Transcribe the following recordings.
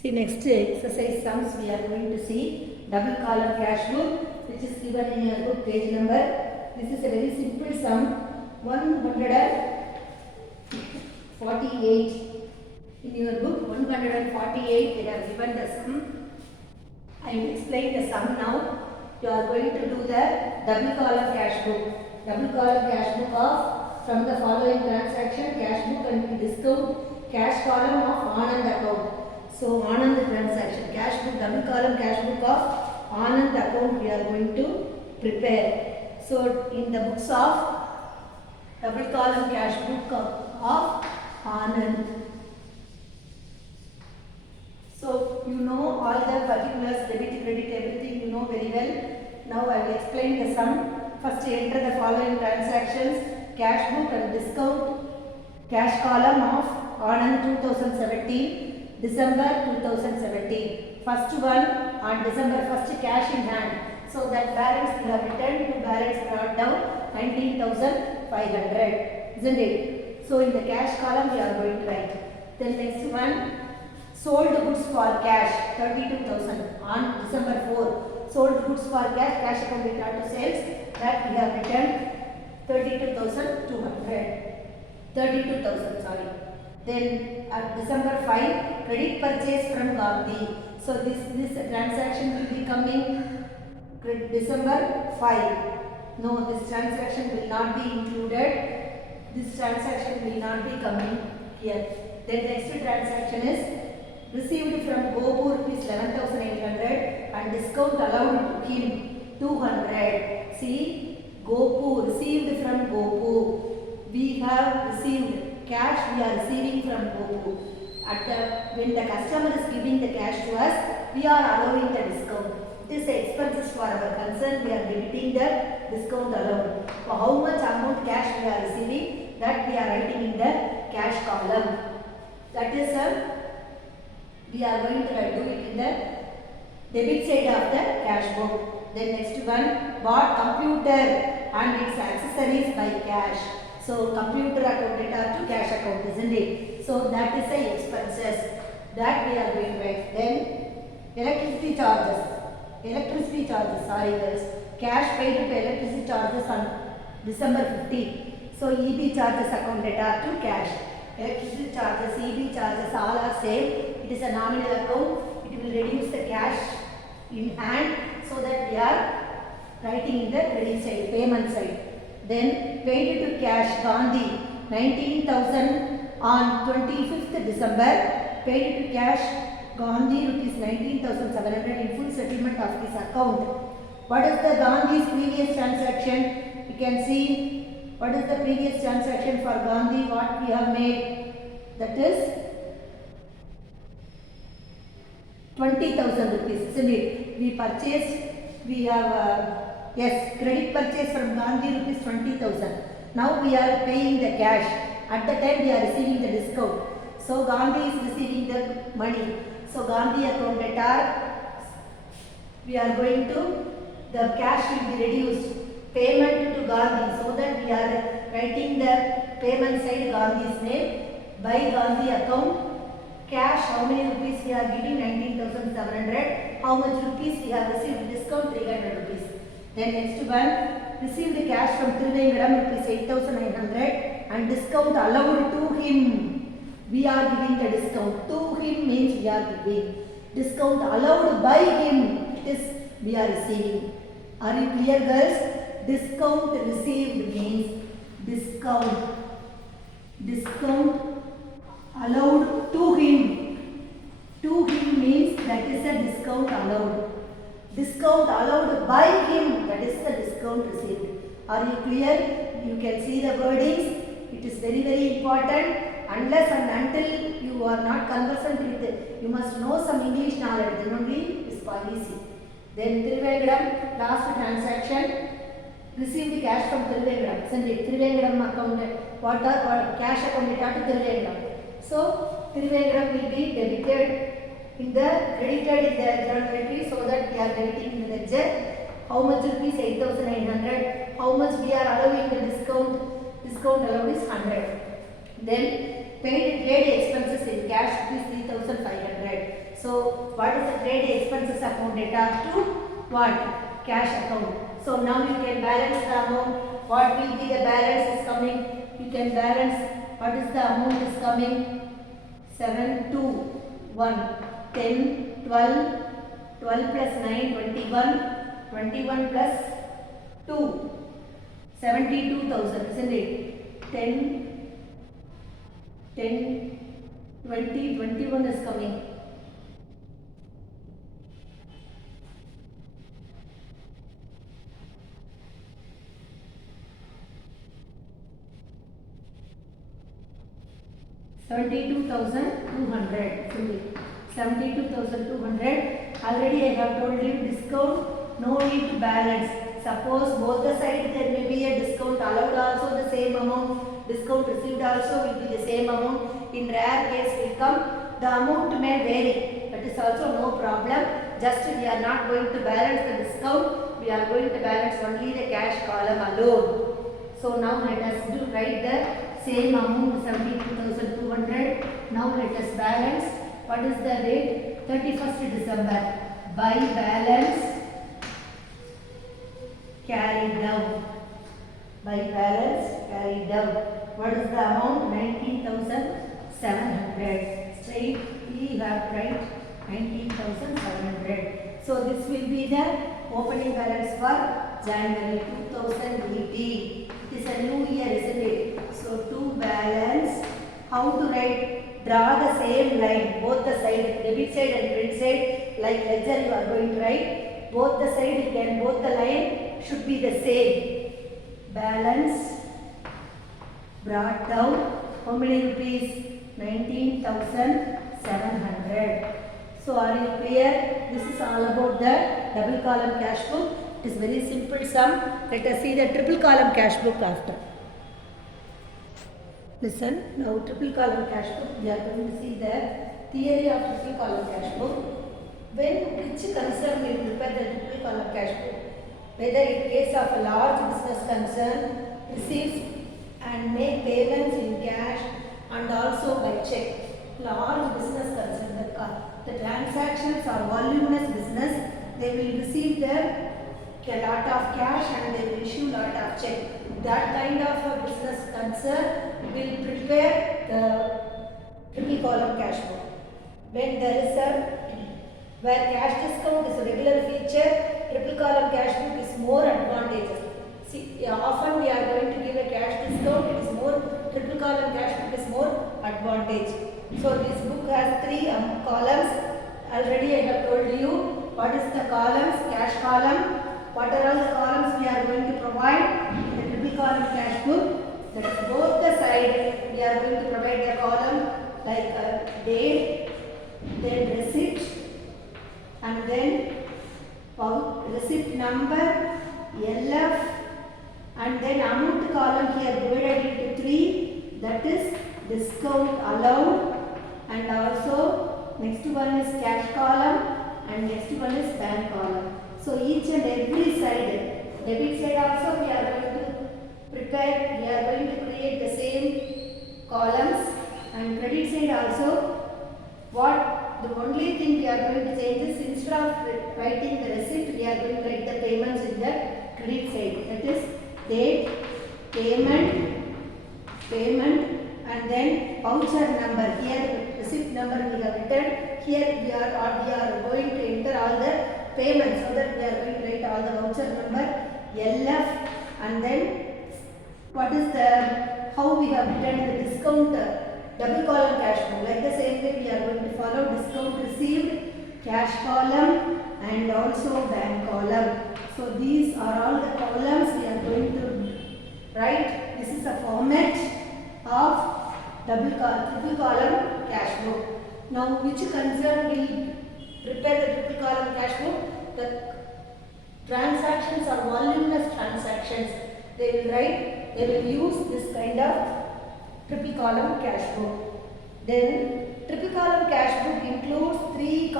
See, next exercise sums we are going to see double column cash book, which is given in your book page number. This is a very simple sum, 148. In your book 148 they have given the sum. I will explain the sum now. You are going to do the double column cash book. Double column cash book of from the following transaction cash book and discount cash column of Anand account. So Anand transaction cash book double column cash book of Anand account we are going to prepare. So in the books of double column cash book of Anand. So you know all the particulars, debit, credit, everything you know very well. Now I will explain the sum. First enter the following transactions, cash book and discount cash column of Anand 2017, December 2017. First one on December 1st cash in hand. So that balance we have returned to balance brought down 19,500, isn't it? So in the cash column we are going to write. Then next one, sold goods for cash 32,000 on December 4. Sold goods for cash, cash account returned to sales, that we have returned 32,200. 32,000, sorry. Then at December 5, credit purchase from Gandhi. So this transaction will be coming December 5. No, this transaction will not be included. This transaction will not be coming here. Then next transaction is received from Gopur rupees 11,800 and discount allowed to him 200. See, Gopur received from Gopur. We have received cash. We are receiving from Gopur. When the customer is giving the cash to us, we are allowing the discount. It is expenses for our concern. We are debiting the discount allowed. For how much amount cash we are receiving, that we are writing in the cash column. That is we are going to do it in the debit side of the cash book. Then next one, bought computer and its accessories by cash. So computer account data to cash account, isn't it? So that is the expenses that we are going to write. Then electricity charges. Electricity charges, sorry girls. Cash paid to electricity charges on December 15. So EB charges account data to cash. Electricity charges, EB charges all are same. It is a nominal account. It will reduce the cash in hand so that we are writing in the credit side, payment side. Then paid to cash Gandhi 19,000 on 25th December. Paid to cash Gandhi rupees 19,700 in full settlement of his account. What is the Gandhi's previous transaction? You can see what is the previous transaction for Gandhi, what we have made. That is 20,000 rupees, isn't it? We purchased, we have, yes, credit purchase from Gandhi rupees 20,000. Now we are paying the cash. At the time we are receiving the discount. So Gandhi is receiving the money. So Gandhi account data, we are going to, the cash will be reduced. Payment to Gandhi, so that we are writing the payment side Gandhi's name by Gandhi account. Cash, how many rupees we are giving? 19,700. How much rupees we have received? Discount 300 rupees. Then next one, received cash from Trivengadam rupees 8,900 and discount allowed to him. We are giving the discount. To him means we are giving. Discount allowed by him, it is we are receiving. Are you clear, girls? Discount received means discount allowed to him. To him means that is a discount allowed. Discount allowed by him, that is the discount received. Are you clear? You can see the wordings. It is very, very important. Unless and until you are not conversant with it, you must know some English knowledge, then only it is easy. Then Trivengadam, last transaction, received cash from Trivengadam. Send it, Trivengadam account, what are cash account data to Trivengadam. So Trivengadam will be debited in the, credited in the journal entry so that we are debiting in the ledger. How much rupees? 8,900. How much we are allowing the discount? Discount allowed is 100. Then paid trade expenses in cash is 3,500. So So what is the trade expenses account data to what? Cash account. So now you can balance the amount. What will be the balance is coming? You can balance what is the amount is coming? 7 2 1 10 12 12 plus 9 21 21 plus 2 72,000, isn't it? 10 10 20 21 is coming. $72,200. 72,200. Already I have told you discount, no need to balance. Suppose both the sides there may be a discount allowed also the same amount, discount received also will be the same amount. In rare case will come, the amount may vary. That is also no problem. Just we are not going to balance the discount, we are going to balance only the cash column alone. So now let us write the same amount 72,200. Now let us balance. What is the date? 31st December. By balance carried down. By balance carried down. What is the amount? 19,700. Straight we have to write 19,700. So this will be the opening balance for January 2018. It is a new year, isn't it? So to balance, how to write? Draw the same line, both the side, debit side and credit side, like ledger you are going to write. Both the side you can, both the line should be the same. Balance brought down, how many rupees? 19,700. So are you clear? This is all about the double column cash book. It is very simple sum. Let us see the triple column cash book after. Listen, now triple column cash book, we are going to see the theory of triple column cash book. When which concern will prepare the triple column cash book? Whether in case of a large business concern receives and make payments in cash and also by check. Large business concern, the transactions are voluminous business, they will receive a lot of cash and they will issue lot of check. That kind of a business concern will prepare the triple column cash book. When there is where cash discount is a regular feature, triple column cash book is more advantageous. See, often we are going to give a cash discount, it is more, triple column cash book is more advantage. So this book has 3 columns. Already I have told you what is the columns, cash column, what are all the columns we are going to provide in the triple column cash book. That is both the side we are going to provide the column like date, then receipt, and then receipt number, LF, and then amount column here divided into 3, that is discount allowed, and also next one is cash column and next one is bank column. So each and every side, debit side also we are going to prepare, we are going to create the same columns, and credit side also. What the only thing we are going to change is instead of writing the receipt, we are going to write the payments in the credit side. That is date, payment, and then voucher number. Here receipt number we have written. Here we are going to enter all the payments, so that we are going to write all the voucher number, LF, and then what is the how we have written the discount double column cash book. Like the same way we are going to follow discount received, cash column, and also bank column. So these are all the columns we are going to write. This is a format of triple column cash book. Now which concern will prepare the triple column cash book? The transactions are voluminous transactions. They will use this kind of triple column cash book. Then triple column cash book includes 3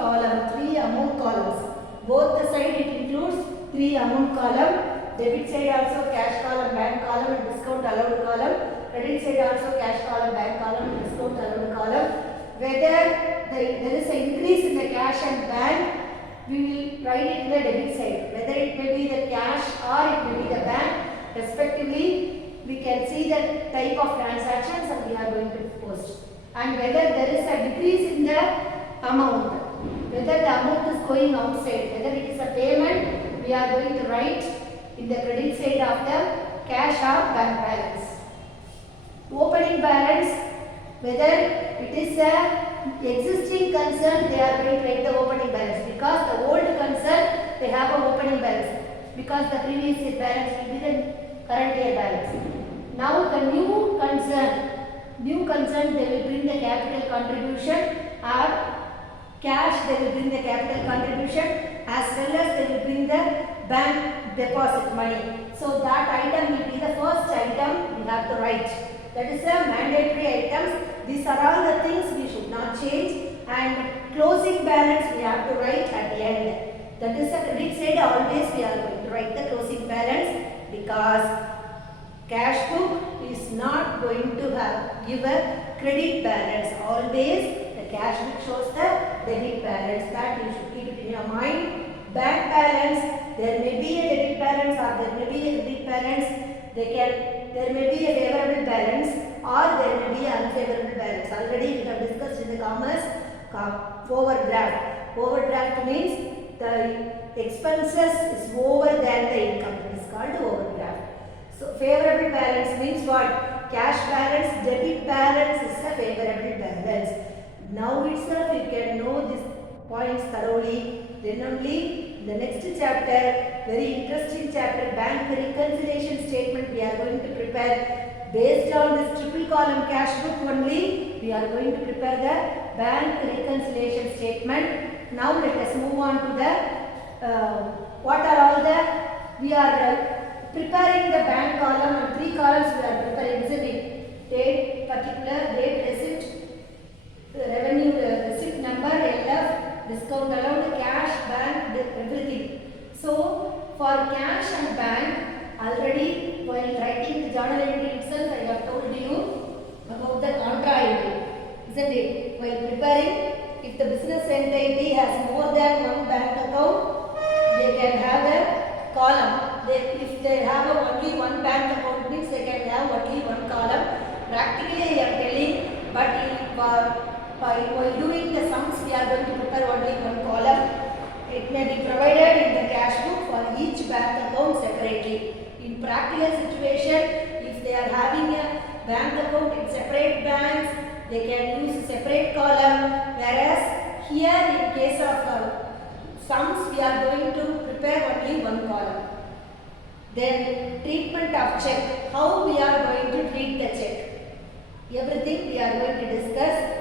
amount columns. Both the side it includes 3 amount column. Debit side also cash column, bank column, and discount allowed column. Credit side also cash column, bank column, and discount allowed column. Whether there is an increase in the cash cash and bank, we will write it in the debit side. Whether it may be the cash or it may be the bank, respectively, we can see the type of transactions and we are going to post. And whether there is a decrease in the amount, whether the amount is going outside, whether it is a payment, we are going to write in the credit side of the cash or bank balance. Opening balance, whether it is a existing concern, they are going to write the opening balance, because the old concern they have an opening balance, because the previous year balance will be the current year balance. Now the new concern they will bring the capital contribution, or cash they will bring the capital contribution, as well as they will bring the bank deposit money. So that item will be the first item we have to write. That is a mandatory items. These are all the things we should not change, and closing balance we have to write at the end. That is the credit side, always we are going to write the closing balance, because cash book is not going to give a credit balance. Always the cash book shows the debit balance. That you should keep it in your mind. Bank balance, there may be a debit balance or there may be a credit balance. There may be a favorable balance or there may be an unfavorable balance. Already we have discussed in the commerce overdraft. Overdraft means the expenses is over than the income. It is called overdraft. So favorable balance means what? Cash balance, debit balance is a favorable balance. Now itself you can know these points thoroughly. Then only the next chapter, very interesting chapter, bank reconciliation statement we are going to prepare. Based on this triple column cash book only, we are going to prepare the bank reconciliation statement. Now let us move on to the what are all the, we are preparing the bank column, and 3 columns we are preparing, isn't it? Date, particular, date, receipt, revenue, receipt number, LF, discount allowed, cash, bank, everything. So for cash and bank, already while writing the journal entry itself, I have told you about the contra entry, isn't it? While preparing, if the business entity has more than one bank account, they can have a column. If they have only one bank account, means they can have only one column. Practically I am telling, but while doing the sums, we are going to prepare only one column. It may be provided in the cash book for each bank account separately. In practical situation, if they are having a bank account in separate banks, they can use a separate column. Whereas here, in case of sums, we are going to prepare only one column. Then treatment of check. How we are going to treat the check? Everything we are going to discuss.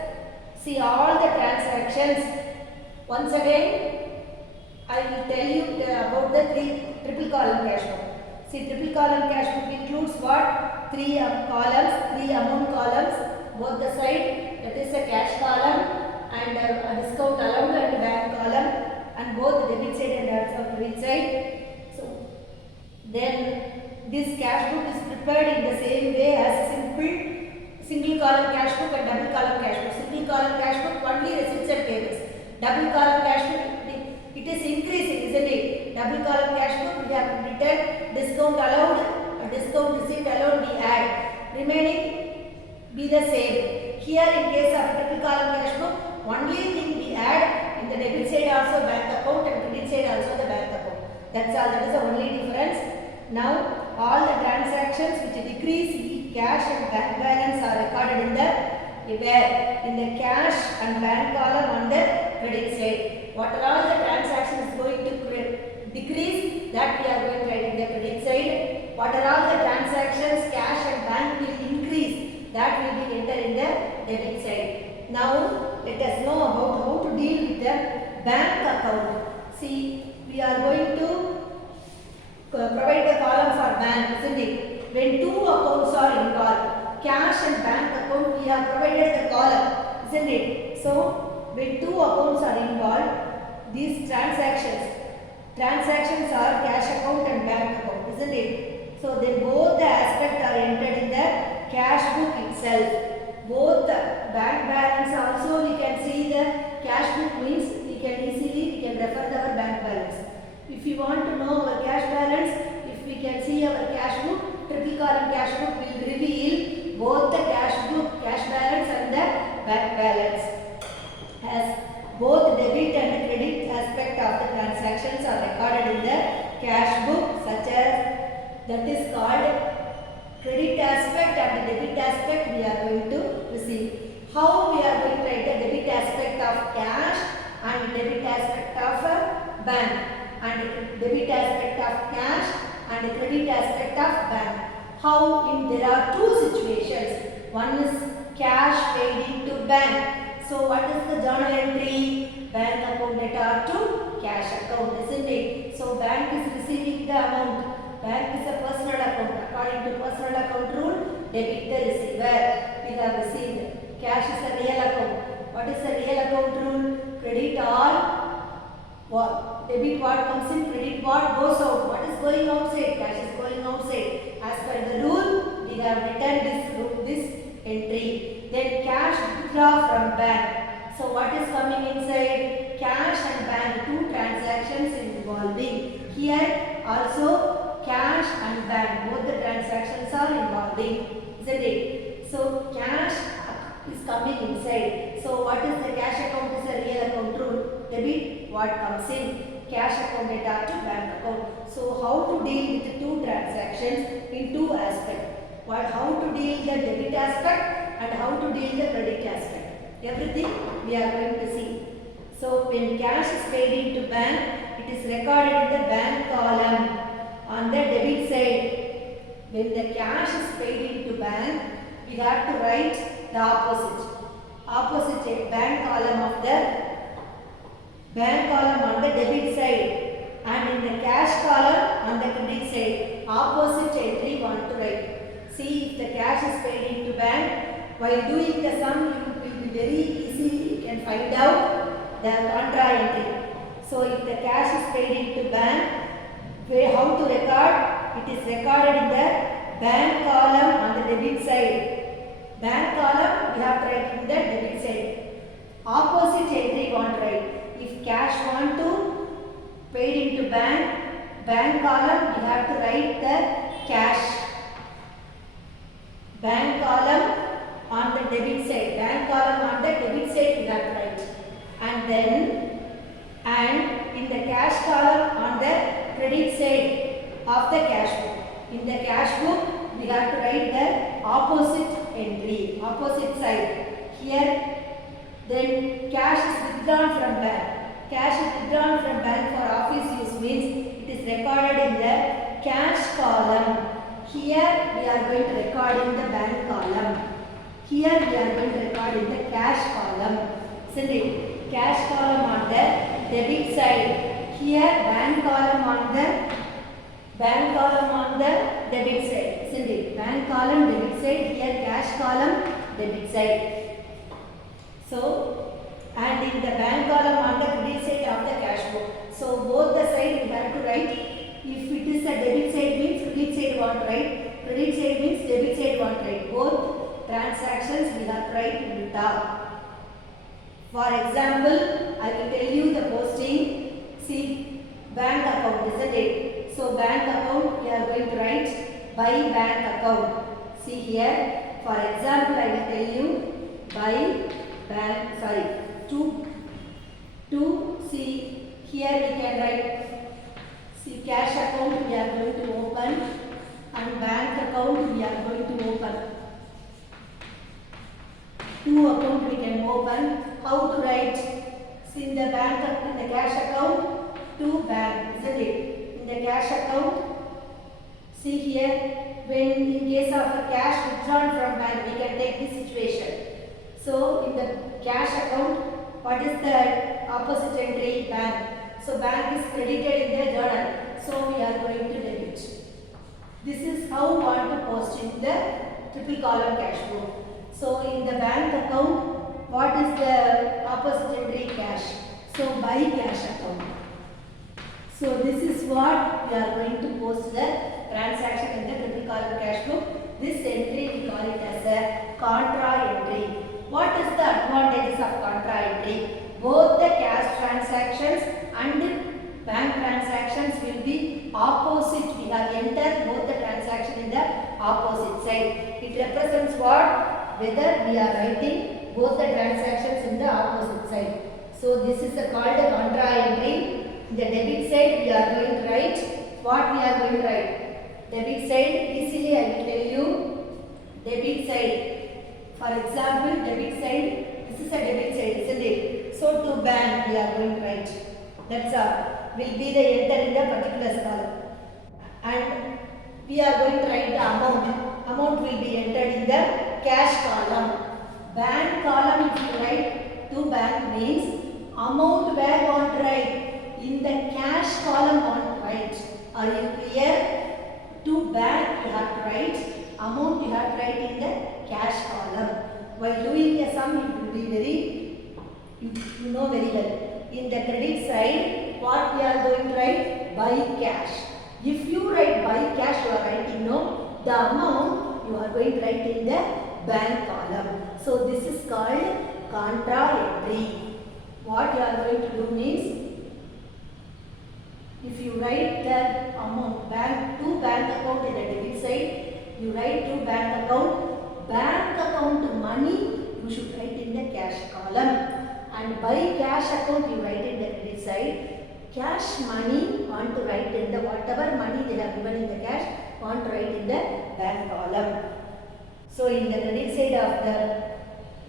See all the transactions. Once again, I will tell you about the triple column cash book. See, triple column cash book includes what? 3 columns, 3 amount columns, both the side, that is a cash column and a discount allowed and bank column, and both debit side and also credit side. So then this cash book is prepared in the same way as single column cash book and double column cash book. Single column cash book only receipts and payments. Double column cash book, it is increasing, isn't it? Double column cash book, we have written discount allowed, discount receipt allowed, we add. Remaining be the same. Here in case of triple column cash book, only thing we add, in the debit side also bank account and credit side also the bank account. That's all, that is the only difference. Now all the transactions which decrease cash and bank balance are recorded in the cash and bank column on the credit side. What are all the transactions going to decrease, that we are going to write in the credit side. What are all the transactions cash and bank will increase, that will be entered in the debit side. Now let us know about how to deal with the bank account. See, we are going to provide the column for bank, isn't it? When 2 accounts are involved, cash and bank account, we have provided the column, isn't it? So when 2 accounts are involved, these transactions are cash account and bank account, isn't it? So then both the aspects are entered in the cash book itself. Both the bank balance also we can see the cash book means we we can refer our bank balance. If you want to know our cash balance, if we can see our cash book, triple column cash book will reveal both the cash book, cash balance and the bank balance. As both debit and credit aspect of the transactions are recorded in the cash book, such as that is called credit aspect and debit aspect we are going to receive. How we are going to write the debit aspect of cash and debit aspect of bank, and debit aspect of cash and credit aspect of bank. How there are two situations. One is cash paid into bank. So what is the journal entry? Bank account data to cash account, isn't it? So bank is receiving the amount. Bank is a personal account. According to personal account rule, debit the receiver. We have received. Cash is a real account. What is the real account rule? Credit all what? Debit what comes in, credit what goes out. What is going outside? Cash is going outside. As per the rule, we have written this entry. Then cash withdraw from bank. So what is coming inside? Cash and bank, two transactions involving. Here also cash and bank, both the transactions are involving, isn't it? So cash is coming inside. So what is the cash account is a real account rule. Debit what comes in, cash account data to bank account. So how to deal with the two transactions in two aspects. How to deal the debit aspect and how to deal the credit aspect. Everything we are going to see. So when cash is paid into bank, it is recorded in the bank column on the debit side. When the cash is paid into bank, we have to write the opposite bank column of the bank column on the debit side, and in the cash column on the credit side. Opposite entry want to write. See, if the cash is paid into bank, while doing the sum, it will be very easy. You can find out the contra entry. So if the cash is paid into bank, how to record? It is recorded in the bank column on the debit side. Bank column we have to write in the debit side. Opposite entry want to write. If cash want to paid into bank column we have to write the cash. Bank column on the debit side. Bank column on the debit side we have to write. And in the cash column on the credit side of the cash book. In the cash book we have to write the opposite entry, opposite side. Here then cash is withdrawn from bank. Cash is withdrawn from bank for office use means it is recorded in the cash column. Here we are going to record in the bank column. Here we are going to record in the cash column. Isn't it? Cash column on the debit side. Here bank column on the debit side. Isn't it? Bank column debit side. Here cash column debit side. So, and in the bank column on the credit side of the cash book. So both the side we have to write. If it is a debit side means credit side want to write. Credit side means debit side want to write. Both transactions we have to write in the top. For example, I will tell you the posting. See, bank account, isn't it? So bank account we are going to write by bank account. See here, for example, I will tell you by bank, to see here we can write. See, cash account we are going to open and bank account we are going to open. Two account we can open. How to write? See, in the bank, in the cash account, to bank, isn't it? In the cash account, see here, when in case of a cash withdrawn from bank, we can take this situation. So in the cash account, what is the opposite entry? Bank. So bank is credited in the journal. So we are going to debit. This is how we want to post in the triple column cash book. So in the bank account, what is the opposite entry? Cash. So by cash account. So this is what we are going to post the transaction in the triple column cash book. This entry we call it as a contra entry. What is the advantages of contra entry? Both the cash transactions and bank transactions will be opposite. We have entered both the transaction in the opposite side. It represents what? Whether we are writing both the transactions in the opposite side. So this is called a contra entry. In the debit side we are going to write what we are going to write. Debit side, easily I will tell you. Debit side. For example, debit side, this is a debit side, isn't it? So to bank we are going to write. That's all. Will be the enter in the particular column. And we are going to write the amount. Amount will be entered in the cash column. Bank column, if you write to bank means amount where want to write. In the cash column want to write. Are you clear? To bank you have to write. Amount you have to write in the cash column. While doing a sum, it will be very, you know very well. In the credit side, what we are going to write? By cash. If you write by cash, you are writing no. The amount you are going to write in the bank column. So this is called contra entry. What you are going to do means, if you write the amount bank to bank account in the debit side, you write to bank account. Bank account money you should write in the cash column. And by cash account you write in the credit side. Cash money want to write in the whatever money they have given in the cash want to write in the bank column. So in the credit side of the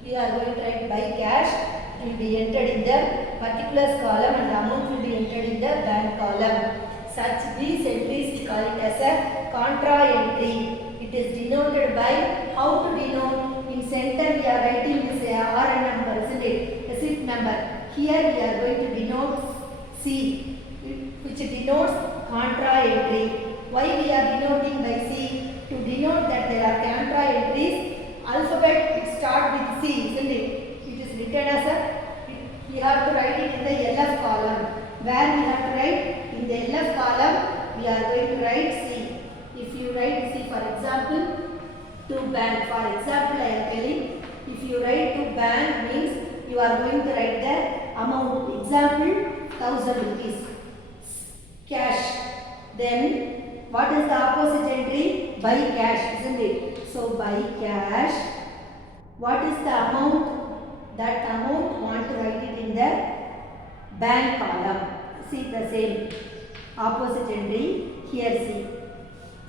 we are going to write by cash. It will be entered in the particulars column and the amount will be entered in the bank column. Such these entries we call it as a contra entry. It is denoted by how to denote. In center we are writing this RN number, isn't it? Receipt number. Here we are going to denote C, which denotes contra entry. Why we are denoting by C? To denote that there are contra entries. Alphabet it starts with C, isn't it? It is written as a. We have to write it in the LF column. Where we have to write in the LF column, we are going to write C. If you write C, for example, to bank. For example, I am telling. If you write to bank means you are going to write the amount. Example, 1000 rupees. Cash. Then what is the opposite entry? By cash, isn't it? So by cash, what is the amount? That amount want to write it in the bank column. See the same opposite entry here. See.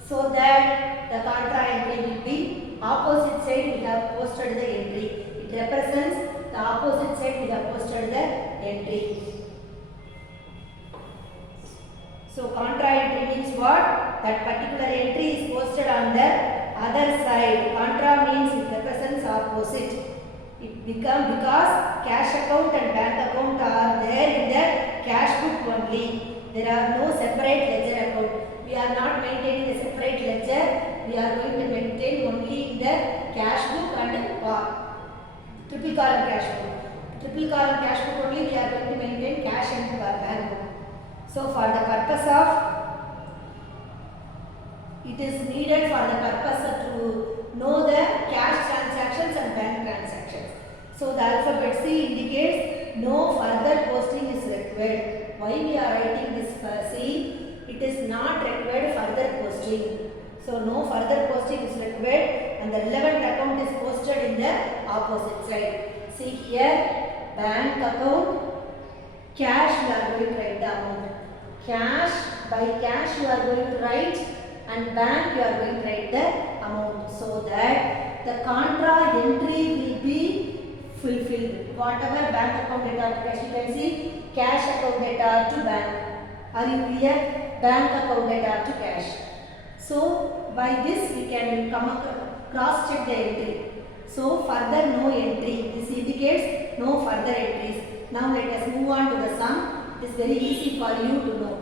So that the contra entry will be opposite side we have posted the entry. It represents the opposite side we have posted the entry. So contra entry means what? That particular entry is posted on the other side. Contra means it represents opposite. It becomes because cash account and bank account are there in the cash book only. There are no separate ledger account. We are not maintaining a separate ledger. We are going to maintain only in the cash book and triple column cash book. Triple column cash book only we are going to maintain cash and bank book. So for the purpose of, it is needed for the purpose to know the cash transactions and bank transactions. So the alphabet C indicates no further posting is required. Why we are writing this C? It is not required further posting. So no further posting is required and the relevant account is posted in the opposite side. See here, bank account, cash we are going to write the amount. Cash, by cash you are going to write and bank you are going to write the amount. So that the contra entry will be fulfilled. Whatever bank account data to cash, you can see cash account data to bank. Are you clear? Bank account data to cash. So by this we can cross check the entry. So further no entry. This indicates no further entries. Now let us move on to the sum. It is very easy for you to know.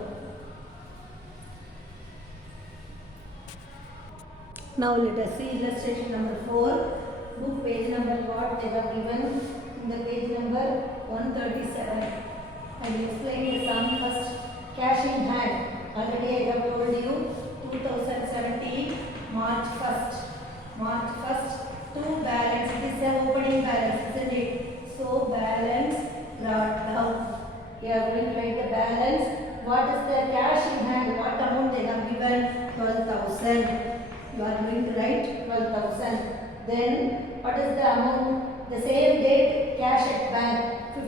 Now let us see illustration number 4. Book page number what they have given in the page number 137. I will explain the sum first. Cash in hand. Already I have told you 2017 March 1st. March 1st. To balance. It is the opening balance, isn't it? So balance brought down. We are going to write the balance. What is the cash in hand? What amount they have given? 12,000. You are going to write 12,000. Then what is the amount? The same date cash at bank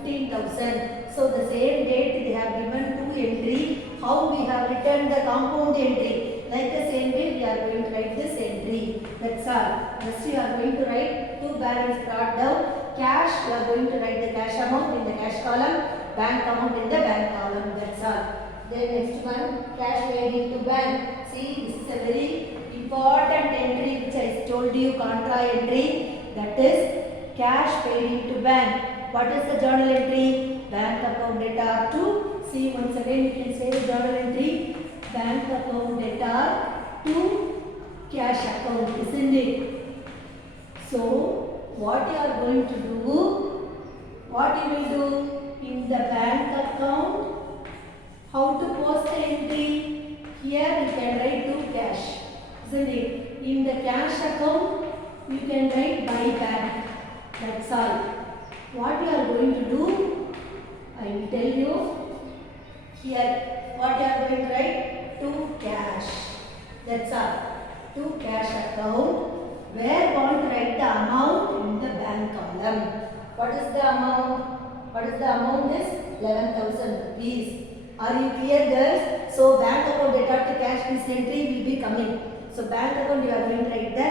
15,000. So the same date they have given two entry. How we have written the compound entry? Like the same way we are going to write this entry. That's all. Next you are going to write two balance brought down. Cash, you are going to write the cash amount in the cash column, bank amount in the bank column. That's all. Then next one, cash paid into bank. See, this is a very important entry which I told you, contra entry. That is cash paid into bank. What is the journal entry? Bank account data to. See, once again you can say the journal entry. Bank account data to cash account, isn't it? So, what you are going to do, what you will do in the bank account, how to post the entry, here you can write to cash, isn't it? In the cash account, you can write by bank, that's all. What you are going to do, I will tell you, here, what you are going to write, to cash, that's all, to cash account. Where going to write the amount in the bank column. What is the amount? What is the amount is 11,000 rupees. Are you clear girls? So bank account data to cash this entry will be coming. So bank account you are going to write the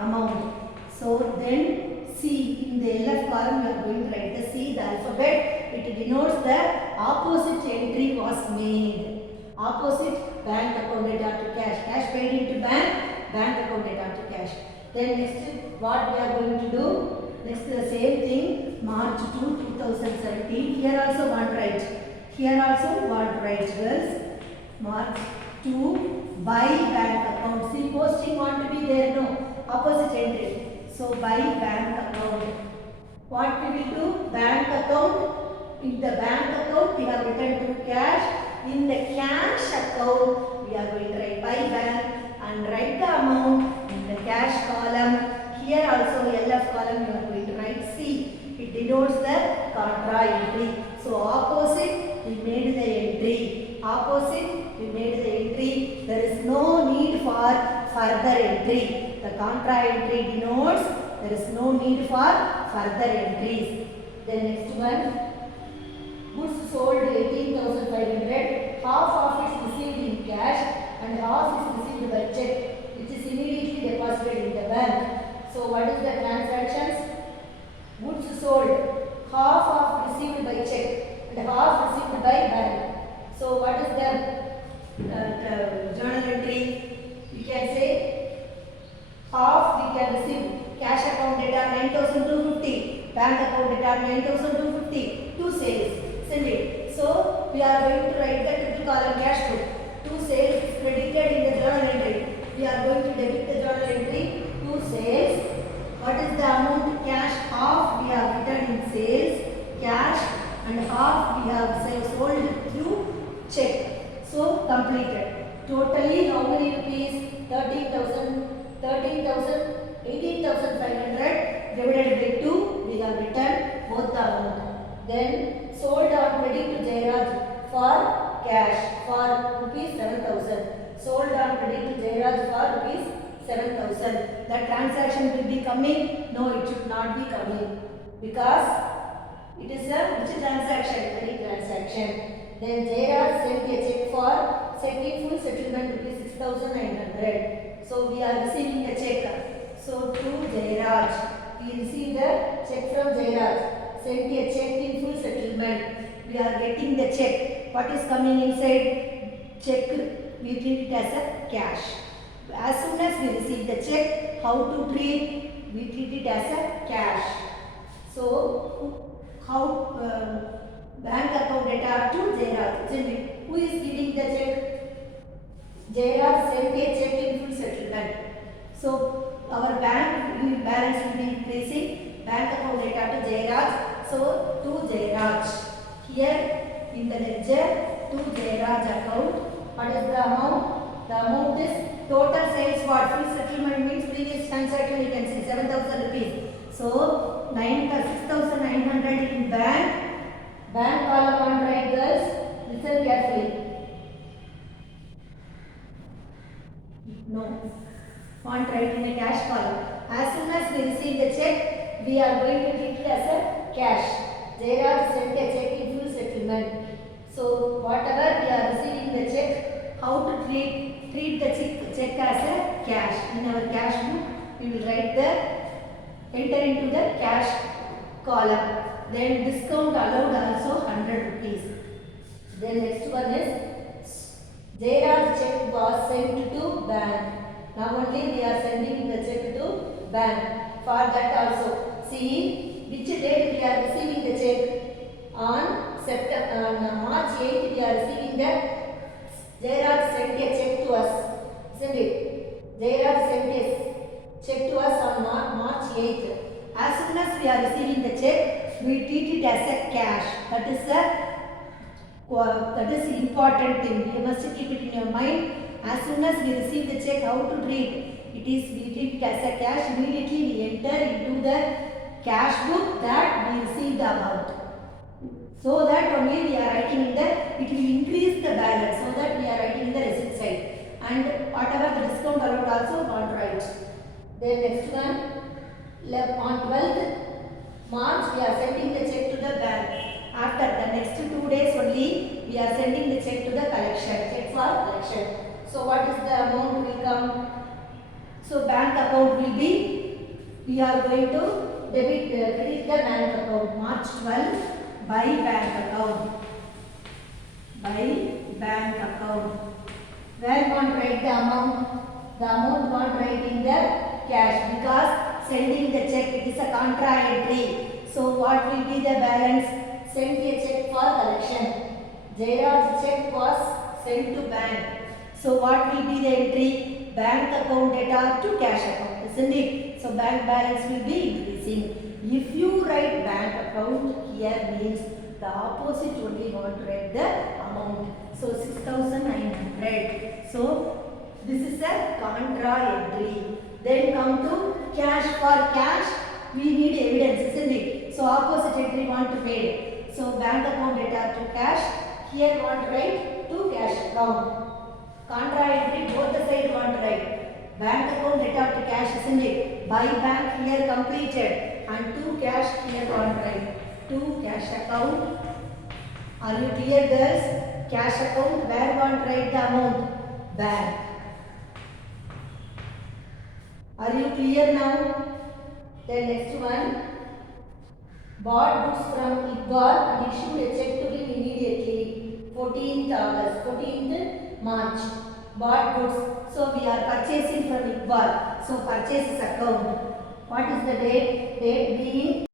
amount. So then C in the LF column you are going to write the C, the alphabet. It denotes the opposite entry was made. Opposite bank account data to cash. Cash paid into bank, bank account data to cash. Then next what we are going to do? Next the same thing, March 2, 2017. Here also one write. Here also one write girls. March 2 by bank account. See, posting want to be there, no. Opposite entry. So by bank account. What we will do? Bank account. In the bank account we have written to cash. In the cash account we are going to write by bank and write the amount in the cash column. Here also LF column you are going to write C. It denotes the contra entry. So opposite we made the entry. Opposite we made the entry. There is no need for further entry. The contra entry denotes there is no need for further entries. Then next one. Goods sold 18,500. Half of it is received in cash and half is received by check, which is immediately deposited in the bank. So what is the transactions? Goods sold, half of received by check and half received by bank. So what is the journal entry? You can say half we can receive cash account data 9,250, bank account data 9,250, two sales, isn't it? So we are going to write the triple column cash flow. Two sales is credited in the journal entry. We are going to debit the journal entry. Two sales. What is the amount cash? Half we have written in sales cash and half we have sold through check. So completed. Totally how many rupees? 18,500 divided by 2. We have written both the amount. Then sold on credit to Jairaj for cash for rupees 7,000. Sold on credit to Jairaj for rupees 7,000. The transaction will be coming? No, it should not be coming because it is a which transaction? Credit transaction. Then Jairaj sent a check for second full settlement rupees 6,900. So we are receiving the check. So to Jairaj, we received the check from Jairaj. Sent a check in full settlement. We are getting the check. What is coming inside? Check, we treat it as a cash. As soon as we receive the check, how to treat? We treat it as a cash. So, how bank account data to Jairaj. Who is giving the check? Jairaj sent a check in full settlement. So, our bank balance will be increasing. Bank account data to Jairaj. So, to Jairaj. Here in the ledger, to Jairaj account. What is the amount? The amount is total sales for full settlement means previous transaction you can see 7,000 rupees. So 6,900 in bank column on right girls. Listen carefully. No. Want write in a cash column. As soon as we receive the check, we are going to treat it as a cash. Jairaj sent a check in full settlement. So whatever we are receiving the check, how to treat the check as a cash. In our cash book, we will write enter into the cash column. Then discount allowed also 100 rupees. Then next one is Jairaj check was sent to bank. Now only we are sending the check to bank. For that also, see which date we are receiving the check. On March 8th we are receiving the Jairaj sent a check to us. Isn't it? Jairaj sent a check to us on March 8th. As soon as we are receiving the check, we treat it as a cash. That is important thing. You must keep it in your mind. As soon as we receive the check, how to treat it is we treat it as a cash. Immediately we enter into the cash book that we received the amount. So that only we are writing in the, it will increase the balance. So that we are writing in the receipt side. And whatever the discount allowed also not write. Then next one, on 12th March we are sending the check to the bank. After the next 2 days only we are sending the check to the check for collection. So what is the amount will come? So bank account will be, we are going to credit the bank account. March 12 by bank account. By bank account. Where want write the amount? The amount want write in the cash because sending the check it is a contra entry. So what will be the balance? Send a check for collection. Jairaj's check was sent to bank. So what will be the entry? Bank account data to cash account, isn't it? So bank balance will be increasing. If you write bank account here means the opposite only want to write the amount. So 6,900. So this is a contra entry. Then come to cash. For cash, we need evidence, isn't it? So opposite entry want to pay. So bank account data to cash. Here want to write to cash account. Contra entry both the side want to write. Bank account data to cash, isn't it? By bank here completed and to cash here want to write. To cash account. Are you clear, girls? Cash account where want to write the amount? Bank. Are you clear now? Then next one. Bought goods from Iqbal and issued a check to him immediately. 14th March. Bought goods. So we are purchasing from Iqbal. So purchase is account. What is the date? Date being